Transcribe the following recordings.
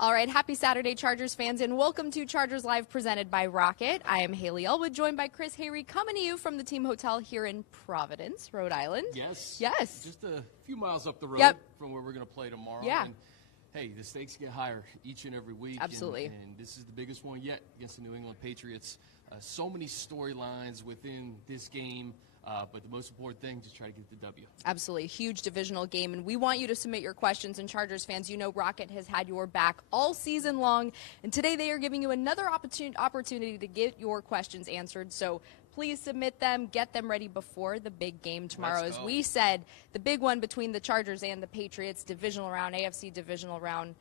All right, happy Saturday, Chargers fans, and welcome to Chargers Live presented by Rocket. I am Hayley Elwood, joined by Chris Hayre, coming to you from the team hotel here in Providence, Rhode Island. Yes. Yes. Just a few miles up the road from where we're going to play tomorrow. Yeah. And, hey, the stakes get higher each and every week. Absolutely. And this is the biggest one yet against the New England Patriots. So many storylines within this game. But the most important thing, just try to get the W. Absolutely. Huge divisional game, and we want you to submit your questions. And Chargers fans, you know Rocket has had your back all season long, and today they are giving you another opportunity to get your questions answered. So please submit them, get them ready before the big game tomorrow. As we said, the big one between the Chargers and the Patriots, divisional round, AFC divisional round.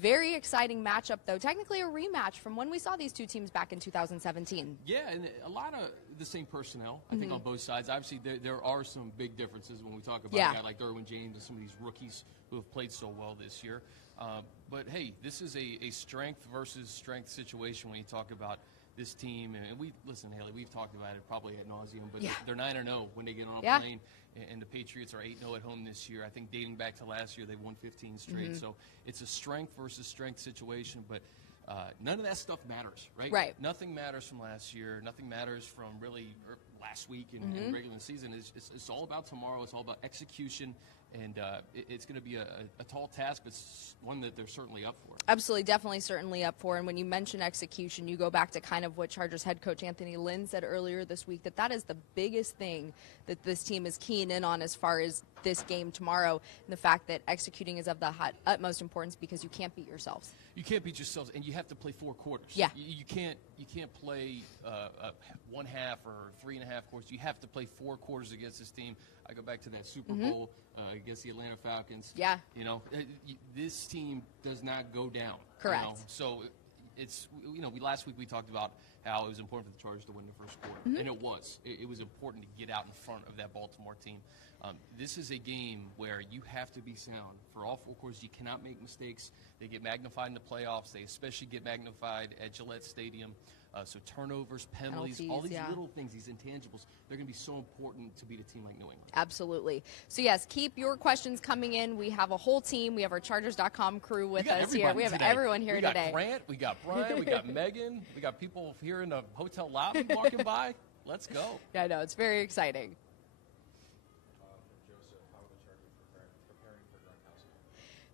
Very exciting matchup, though. Technically a rematch from when we saw these two teams back in 2017. Yeah, and a lot of the same personnel, I think, on both sides. Obviously, there are some big differences when we talk about a guy like Derwin James and some of these rookies who have played so well this year. But, hey, this is a strength versus strength situation when you talk about this team. And listen, Haley, we've talked about it probably ad nauseum, but they're 9-0 when they get on a plane. And the Patriots are 8-0 at home this year. I think dating back to last year, they've won 15 straight. So it's a strength versus strength situation. But none of that stuff matters, right? Right. Nothing matters from last year. Nothing matters from really last week in regular season. It's all about tomorrow. It's all about execution. And it's going to be a tall task, but it's one that they're certainly up for. Absolutely, definitely, certainly up for. And when you mention execution, you go back to kind of what Chargers head coach Anthony Lynn said earlier this week, that is the biggest thing that this team is keying in on as far as this game tomorrow, and the fact that executing is of the utmost importance because you can't beat yourselves. You can't beat yourselves, and you have to play 4 quarters. Yeah. You can't play one half or 3.5 quarters. You have to play 4 quarters against this team. I go back to that Super Bowl against the Atlanta Falcons. Yeah. You know, this team does not go down. Correct. You know? So it's, last week we talked about how it was important for the Chargers to win the first quarter, and it was. It was important to get out in front of that Baltimore team. This is a game where you have to be sound for all 4 quarters. You cannot make mistakes. They get magnified in the playoffs. They especially get magnified at Gillette Stadium. So turnovers, penalties, all these little things, these intangibles, they're going to be so important to beat a team like New England. Absolutely. So, yes, keep your questions coming in. We have a whole team. We have our Chargers.com crew with us here. We have everyone here today. We got Grant, we got Brian, we got Megan, we got people here in the hotel lobby walking by. Let's go. Yeah, I know. It's very exciting.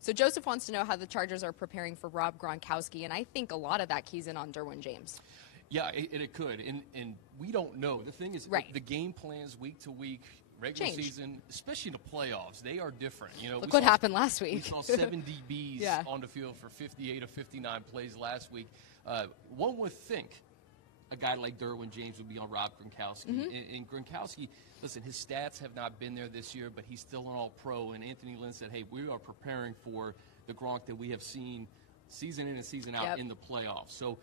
So Joseph wants to know how the Chargers are preparing for Rob Gronkowski, and I think a lot of that keys in on Derwin James. Yeah, it could, and we don't know. The thing is, the game plans week to week, regular season, especially in the playoffs, they are different. You know, look what happened last week. We saw 7 DBs on the field for 58 of 59 plays last week. One would think a guy like Derwin James would be on Rob Gronkowski. And Gronkowski, listen, his stats have not been there this year, but he's still an all-pro. And Anthony Lynn said, hey, we are preparing for the Gronk that we have seen season in and season out in the playoffs. So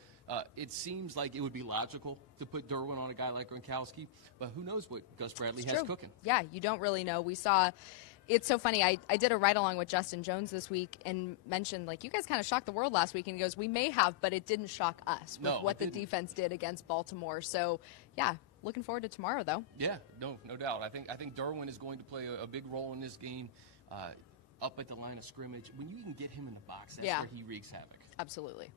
it seems like it would be logical to put Derwin on a guy like Gronkowski, but who knows what Gus Bradley has cooking. Yeah, you don't really know. We saw – it's so funny. I did a ride-along with Justin Jones this week and mentioned, like, you guys kind of shocked the world last week. And he goes, we may have, but it didn't shock us with what the defense did against Baltimore. So, yeah, looking forward to tomorrow, though. Yeah, no doubt. I think Derwin is going to play a big role in this game up at the line of scrimmage. When you can get him in the box, that's where he wreaks havoc. Absolutely.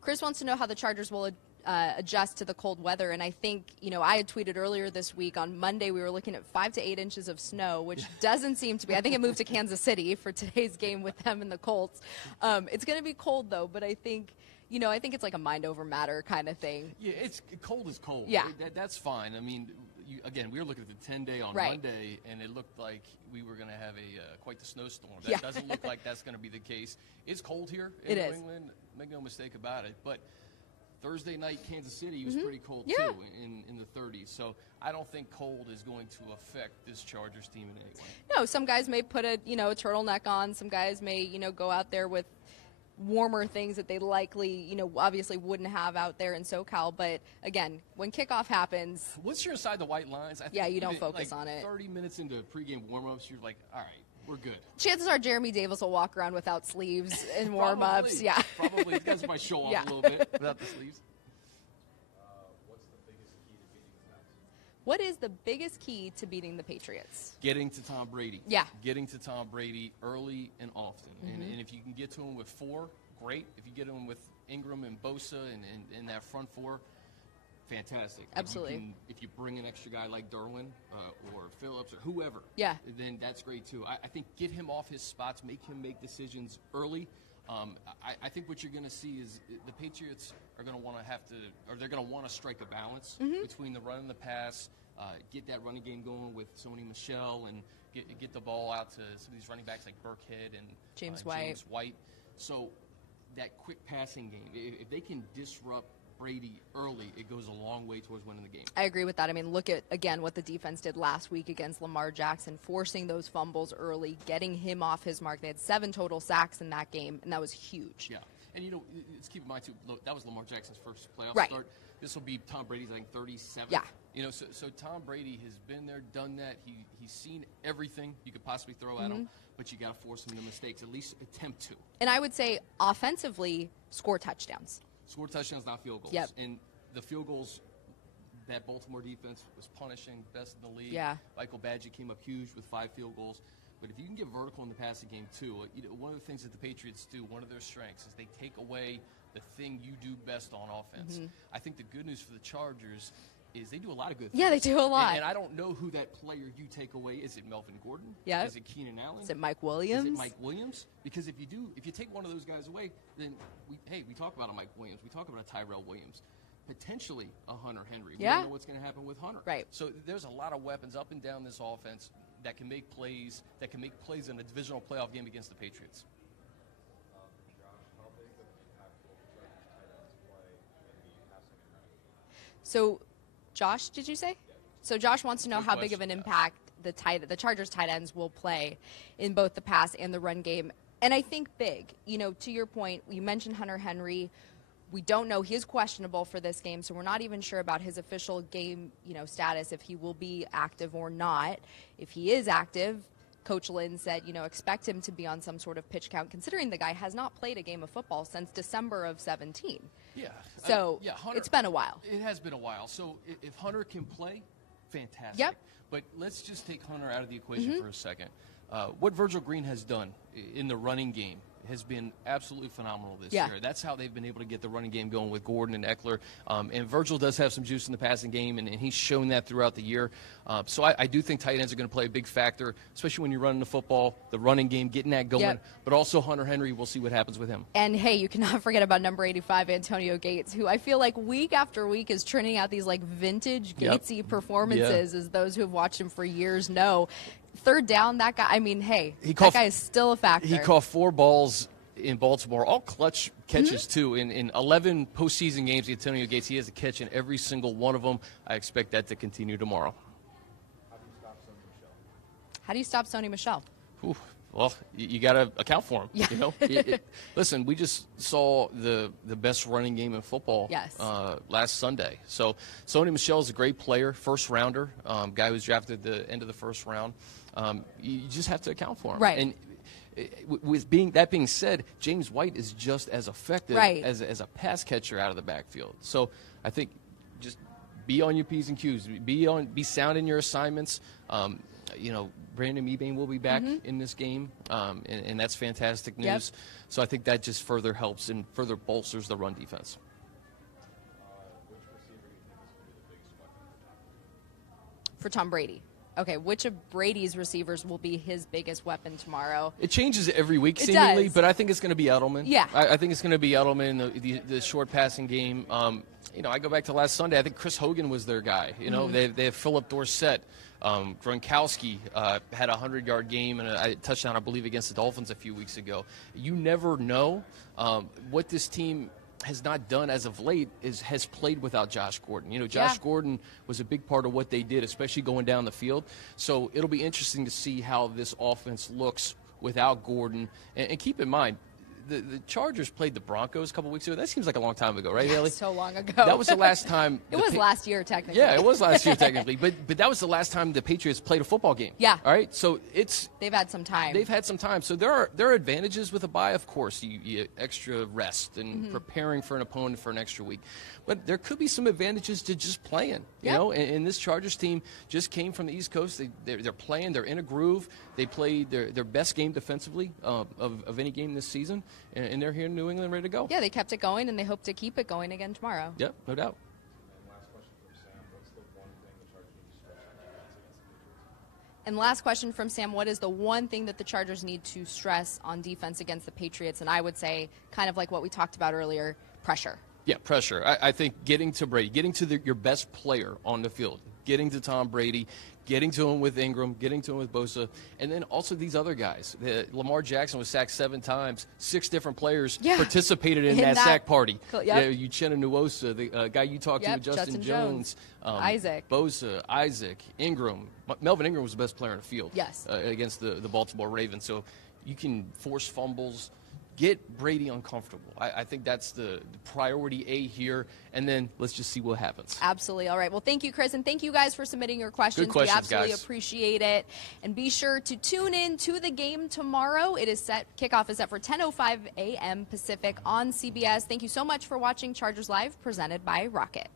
Chris wants to know how the Chargers will adjust to the cold weather. And I think, I had tweeted earlier this week on Monday we were looking at 5 to 8 inches of snow, which doesn't seem to be. I think it moved to Kansas City for today's game with them and the Colts. It's going to be cold, though, but I think it's like a mind over matter kind of thing. Yeah, it's cold is cold. Yeah. That's fine. I mean, again, we were looking at the 10-day on Monday, and it looked like we were going to have quite the snowstorm. That doesn't look like that's going to be the case. It's cold here in New England. Make no mistake about it. But Thursday night, Kansas City was pretty cold, too, in the 30s. So I don't think cold is going to affect this Chargers team in any way. No, some guys may put a turtleneck on. Some guys may, go out there with warmer things that they likely, obviously wouldn't have out there in SoCal. But, again, when kickoff happens. Once you're inside the white lines, I think you don't focus on it. 30 minutes into pregame warm-ups, you're like, all right, we're good. Chances are Jeremy Davis will walk around without sleeves in warm-ups. Probably. These guys might show off a little bit without the sleeves. What's the biggest key to beating the Pats? What is the biggest key to beating the Patriots? Getting to Tom Brady. Yeah. Getting to Tom Brady early and often. And if you can get to him with 4, great. If you get him with Ingram and Bosa and that front 4, fantastic. Absolutely. If you bring an extra guy like Derwin or Phillips or whoever, then that's great too. I think get him off his spots, make him make decisions early. I think what you're going to see is the Patriots are going to want they're going to want to strike a balance between the run and the pass, get that running game going with Sony Michel, and get the ball out to some of these running backs like Burkhead and James White. So that quick passing game, if they can disrupt Brady early, it goes a long way towards winning the game. I agree with that. I mean, look at, again, what the defense did last week against Lamar Jackson, forcing those fumbles early, getting him off his mark. They had 7 total sacks in that game, and that was huge. Yeah. And, let's keep in mind, too, that was Lamar Jackson's first playoff start. This will be Tom Brady's, I think, 37th. Yeah. So Tom Brady has been there, done that. He's seen everything you could possibly throw at him, but you got to force him into mistakes, at least attempt to. And I would say, offensively, score touchdowns. Score touchdowns, not field goals. Yep. And the field goals, that Baltimore defense was punishing, best in the league. Yeah. Michael Badgett came up huge with 5 field goals. But if you can get vertical in the passing game, too, one of the things that the Patriots do, one of their strengths, is they take away the thing you do best on offense. I think the good news for the Chargers is they do a lot of good things. Yeah, they do a lot. And I don't know who that player you take away. Is it Melvin Gordon? Yeah. Is it Keenan Allen? Is it Mike Williams? Is it Mike Williams? Because if you take one of those guys away, then we talk about a Mike Williams. We talk about a Tyrell Williams. Potentially a Hunter Henry. We don't know what's going to happen with Hunter. Right. So there's a lot of weapons up and down this offense that can make plays in a divisional playoff game against the Patriots. So, Josh, did you say? So Josh wants to know how big of an impact the Chargers tight ends will play in both the pass and the run game. And I think big. To your point, you mentioned Hunter Henry. We don't know. He is questionable for this game, so we're not even sure about his official game, status, if he will be active or not. If he is active, Coach Lynn said, expect him to be on some sort of pitch count, considering the guy has not played a game of football since December of 2017. Yeah. So Hunter, it's been a while. It has been a while. So if Hunter can play, fantastic. Yep. But let's just take Hunter out of the equation for a second. What Virgil Green has done in the running game has been absolutely phenomenal this year. That's how they've been able to get the running game going with Gordon and Eckler. And Virgil does have some juice in the passing game, and he's shown that throughout the year. So I do think tight ends are going to play a big factor, especially when you're running the football, the running game, getting that going. But also Hunter Henry, we'll see what happens with him. And, hey, you cannot forget about number 85, Antonio Gates, who I feel like week after week is churning out these, vintage Gatesy performances, as those who have watched him for years know. Third down, that guy, that guy is still a factor. He caught 4 balls in Baltimore, all clutch catches, too. In 11 postseason games, Antonio Gates, he has a catch in every single one of them. I expect that to continue tomorrow. How do you stop Sony Michel? Well, you got to account for him. Yeah. Listen, we just saw the best running game in football last Sunday. So Sony Michel is a great player, first rounder, guy who was drafted at the end of the first round. You just have to account for him. Right. And that being said, James White is just as effective as a pass catcher out of the backfield. So I think just be on your P's and Q's. Be sound in your assignments. Brandon Mebane will be back in this game, and that's fantastic news. Yep. So I think that just further helps and further bolsters the run defense. For Tom Brady. Okay, which of Brady's receivers will be his biggest weapon tomorrow? It changes every week, seemingly, but I think it's going to be Edelman. Yeah. I think it's going to be Edelman in the short passing game. I go back to last Sunday. I think Chris Hogan was their guy. They have Philip Dorsett. Gronkowski had a 100-yard game and a touchdown, I believe, against the Dolphins a few weeks ago. You never know what this team has not done as of late has played without Josh Gordon. Josh Gordon was a big part of what they did, especially going down the field. So it'll be interesting to see how this offense looks without Gordon. And keep in mind, the Chargers played the Broncos a couple weeks ago. That seems like a long time ago, right, Yeah, Hayley? so long ago. That was the last time. It was last year, technically. Yeah, it was last year, technically. But that was the last time the Patriots played a football game. Yeah. All right? So they've had some time. They've had some time. So there are advantages with a bye, of course. You extra rest and preparing for an opponent for an extra week. But there could be some advantages to just playing, you know. And this Chargers team just came from the East Coast. They're playing. They're in a groove. They played their best game defensively of any game this season, and they're here in New England ready to go. Yeah, they kept it going, and they hope to keep it going again tomorrow. Yep, no doubt. And last question from Sam, what is the one thing that the Chargers need to stress on defense against the Patriots? And I would say, kind of like what we talked about earlier, pressure. Yeah, pressure. I think getting to Brady, getting to your best player on the field, getting to Tom Brady, getting to him with Ingram, getting to him with Bosa, and then also these other guys. Lamar Jackson was sacked 7 times. 6 different players participated in that sack party. Uchenna Nwosu, the guy you talked to, Justin Jones. Isaac. Bosa, Isaac, Ingram. Melvin Ingram was the best player on the field against the Baltimore Ravens. So you can force fumbles. Get Brady uncomfortable. I think that's the priority A here, and then let's just see what happens. Absolutely. All right. Well, thank you, Chris, and thank you guys for submitting your questions. Good questions, we absolutely guys. appreciate it. And be sure to tune in to the game tomorrow. Kickoff is set for 10:05 a.m. Pacific on CBS. Thank you so much for watching Chargers Live, presented by Rocket.